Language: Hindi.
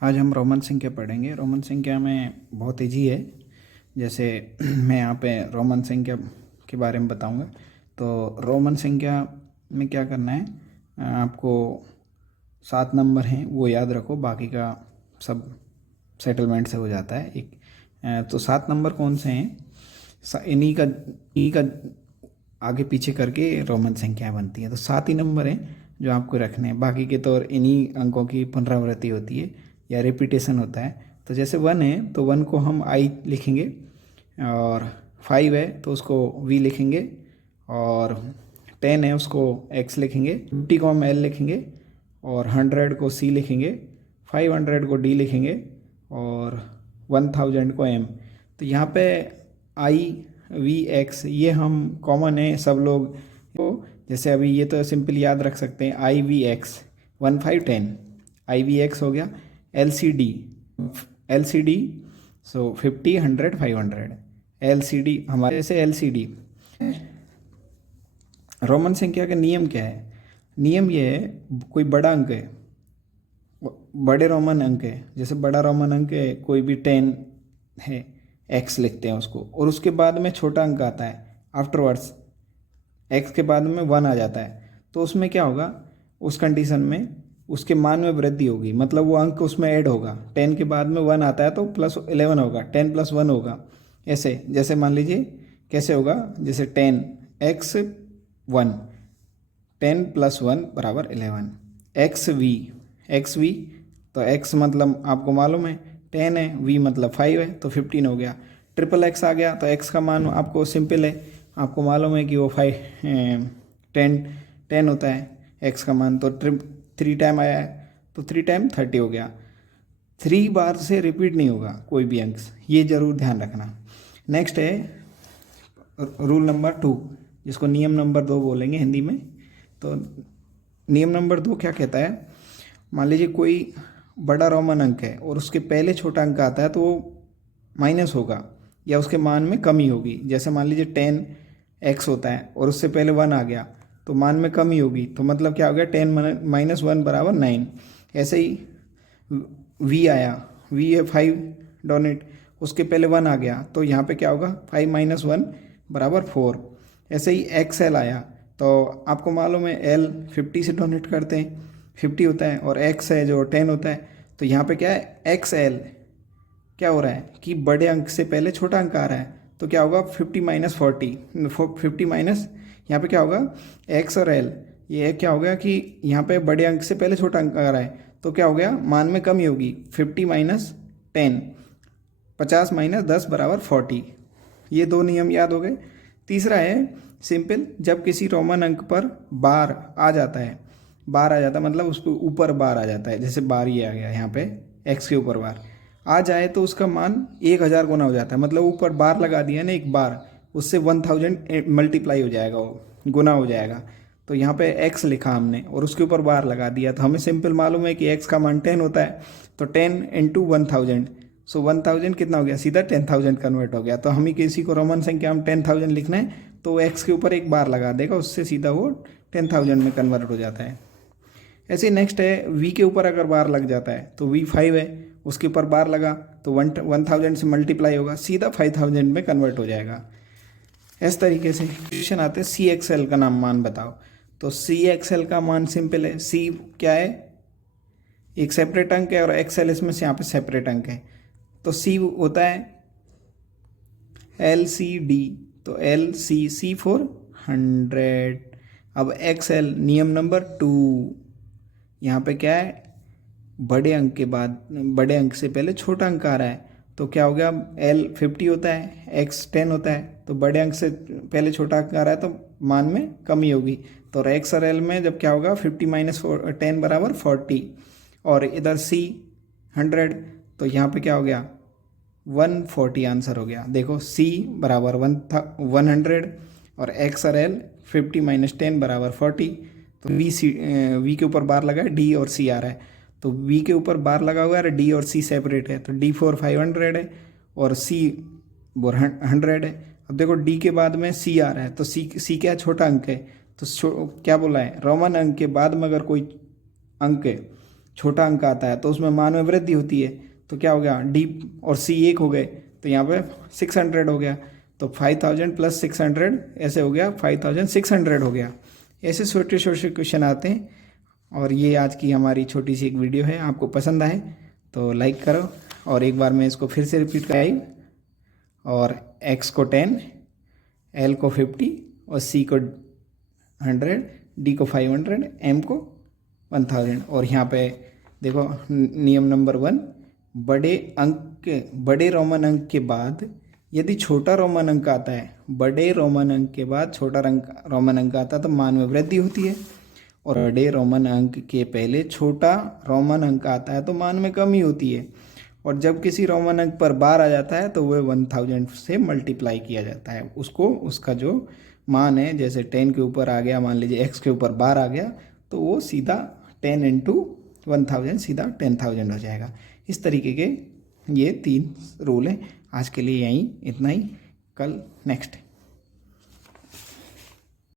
आज हम रोमन संख्या पढ़ेंगे। रोमन संख्या में बहुत ईजी है। जैसे मैं यहाँ पे रोमन संख्या के बारे में बताऊंगा। तो रोमन संख्या में क्या करना है, आपको 7 नंबर हैं वो याद रखो, बाकी का सब सेटलमेंट से हो जाता है। तो 7 नंबर कौन से हैं, इन्हीं का आगे पीछे करके रोमन संख्या बनती है। तो 7 ही नंबर हैं जो आपको रखने हैं, बाकी के तो इन्हीं अंकों की पुनरावृत्ति होती है या रिपीटेशन होता है। तो जैसे 1 है तो 1 को हम आई लिखेंगे, और 5 है तो उसको वी लिखेंगे, और 10 है उसको एक्स लिखेंगे, 50 को हम एल लिखेंगे, और 100 को सी लिखेंगे, 500 को डी लिखेंगे, और 1000 को एम। तो यहाँ पे आई वी एक्स ये हम कॉमन है सब लोग को। जैसे अभी ये तो सिंपल याद रख सकते हैं, I V X 1 5 10, I V X हो गया। L C D so 50 100 500 L C D हमारे। जैसे एल सी डी रोमन संख्या का नियम क्या है? नियम ये है, कोई बड़ा अंक है, बड़े रोमन अंक है, जैसे बड़ा रोमन अंक है कोई भी 10 है, एक्स लिखते हैं उसको, और उसके बाद में छोटा अंक आता है आफ्टरवर्ड्स, एक्स के बाद में 1 आ जाता है। तो उसमें क्या होगा, उस कंडीशन में उसके मान में वृद्धि होगी, मतलब वो अंक उसमें ऐड होगा। 10 के बाद में 1 आता है तो प्लस 11 होगा, 10 + 1 होगा। ऐसे जैसे मान लीजिए कैसे होगा, जैसे 10 एक्स 1, 10 + 1 = 11, एक्स वी तो एक्स मतलब आपको मालूम है 10 है, वी मतलब 5 है तो 15 हो गया। ट्रिपल एक्स आ गया तो एक्स का मान आपको सिंपल है, आपको मालूम है कि वो 10 होता है एक्स का मान। तो 3 टाइम आया है तो 3 टाइम 30 हो गया। 3 बार से रिपीट नहीं होगा कोई भी अंक, ये जरूर ध्यान रखना। नेक्स्ट है रूल नंबर 2, जिसको नियम नंबर 2 बोलेंगे हिंदी में। तो नियम नंबर 2 क्या कहता है, मान लीजिए कोई बड़ा रोमन अंक है और उसके पहले छोटा अंक आता है तो वो माइनस होगा या उसके मान में कमी होगी। जैसे मान लीजिए 10 एक्स होता है और उससे पहले 1 आ गया तो मान में कमी होगी, तो मतलब क्या हो गया, 10 - 1 = 9। ऐसे ही वी आया, वी है 5 डोनेट, उसके पहले 1 आ गया तो यहाँ पे क्या होगा, 5 - 1 = 4। ऐसे ही एक्स एल आया तो आपको मालूम है एल 50 से डोनेट करते हैं, 50 होता है, और एक्स है जो 10 होता है। तो यहाँ पे क्या है, एक्स एल क्या हो रहा है कि बड़े अंक से पहले छोटा अंक आ रहा है, तो क्या होगा 50 - 40, 50 माइनस यहाँ पे क्या होगा एक्स और एल, ये क्या हो गया कि यहाँ पे बड़े अंक से पहले छोटा अंक आ रहा है तो क्या हो गया, मान में कमी होगी। 50 - 10, 50 - 10 = 40। ये 2 नियम याद हो गए। तीसरा है सिंपल, जब किसी रोमन अंक पर बार आ जाता है, बार आ जाता है मतलब उसके ऊपर बार आ जाता है, जैसे बार ये आ गया यहाँ पे एक्स के ऊपर बार आ जाए तो उसका मान 1000 गुना हो जाता है। मतलब ऊपर बार लगा दिया ना एक बार, उससे 1000 मल्टीप्लाई हो जाएगा, वो गुना हो जाएगा। तो यहाँ पे x लिखा हमने और उसके ऊपर बार लगा दिया, तो हमें सिंपल मालूम है कि x का मान 10 होता है। तो 10 × 1000, सो 1000 कितना हो गया, सीधा 10,000 कन्वर्ट हो गया। तो हमें किसी को रोमन संख्या में 10,000 लिखना है तो x के ऊपर एक बार लगा देगा, उससे सीधा वो 10,000 में कन्वर्ट हो जाता है। ऐसे नेक्स्ट है v के ऊपर अगर बार लग जाता है तो v 5 है, उसके ऊपर बार लगा तो 1000 से मल्टीप्लाई होगा, सीधा 5000 में कन्वर्ट हो जाएगा। इस तरीके से क्वेश्चन आते हैं सी एक्स एल का नाम मान बताओ। तो सी एक्स एल का मान सिंपल है, सी क्या है, एक सेपरेट अंक है, और एक्स एल इसमें से यहाँ पे सेपरेट अंक है। तो सी होता है एल सी डी, तो एल सी फॉर 100। अब एक्स एल नियम नंबर 2, यहाँ पे क्या है, बड़े अंक के बाद, बड़े अंक से पहले छोटा अंक आ रहा है तो क्या हो गया, एल 50 होता है, एक्स 10 होता है, तो बड़े अंक से पहले छोटा अंक आ रहा है तो मान में कमी होगी। तो एक्स और एल में जब क्या होगा, 50 - 10 = 40, और इधर सी 100, तो यहाँ पे क्या हो गया 140 आंसर हो गया। देखो सी बराबर 100 और एक्स और एल 50 - 10 = 40। तो वी के ऊपर बार लगा है, डी और सी आ रहा है, तो वी के ऊपर बार लगा हुआ है, डी और सी सेपरेट है, तो डी 500 है और सी 100 है। अब देखो डी के बाद में सी आ रहा है, तो सी क्या छोटा अंक है, तो क्या बोला है, रोमन अंक के बाद में अगर कोई अंक है छोटा अंक आता है तो उसमें मान में वृद्धि होती है, तो क्या हो गया, डी और सी एक हो गए, तो यहाँ पे 600 हो गया, तो 5000 प्लस 600 ऐसे हो गया 5600 हो गया। ऐसे छोटे छोटे क्वेश्चन आते हैं। और ये आज की हमारी छोटी सी एक वीडियो है, आपको पसंद आए तो लाइक करो। और एक बार मैं इसको फिर से रिपीट कराई, और x को 10, l को 50 और c को 100, d को 500, m को 1000। और यहाँ पे देखो नियम नंबर 1, बड़े रोमन अंक के बाद यदि छोटा रोमन अंक आता है, बड़े रोमन अंक के बाद छोटा रोमन अंक आता है तो मान में वृद्धि होती है, और बड़े रोमन अंक के पहले छोटा रोमन अंक आता है तो मान में कमी होती है। और जब किसी रोमन अंक पर बार आ जाता है तो वह 1000 से मल्टीप्लाई किया जाता है, उसको उसका जो मान है, जैसे 10 के ऊपर आ गया, मान लीजिए x के ऊपर बार आ गया, तो वो सीधा 10 इंटू 1000 सीधा 10,000 हो जाएगा। इस तरीके के ये 3 रूल हैं। आज के लिए यहीं इतना ही, कल नेक्स्ट।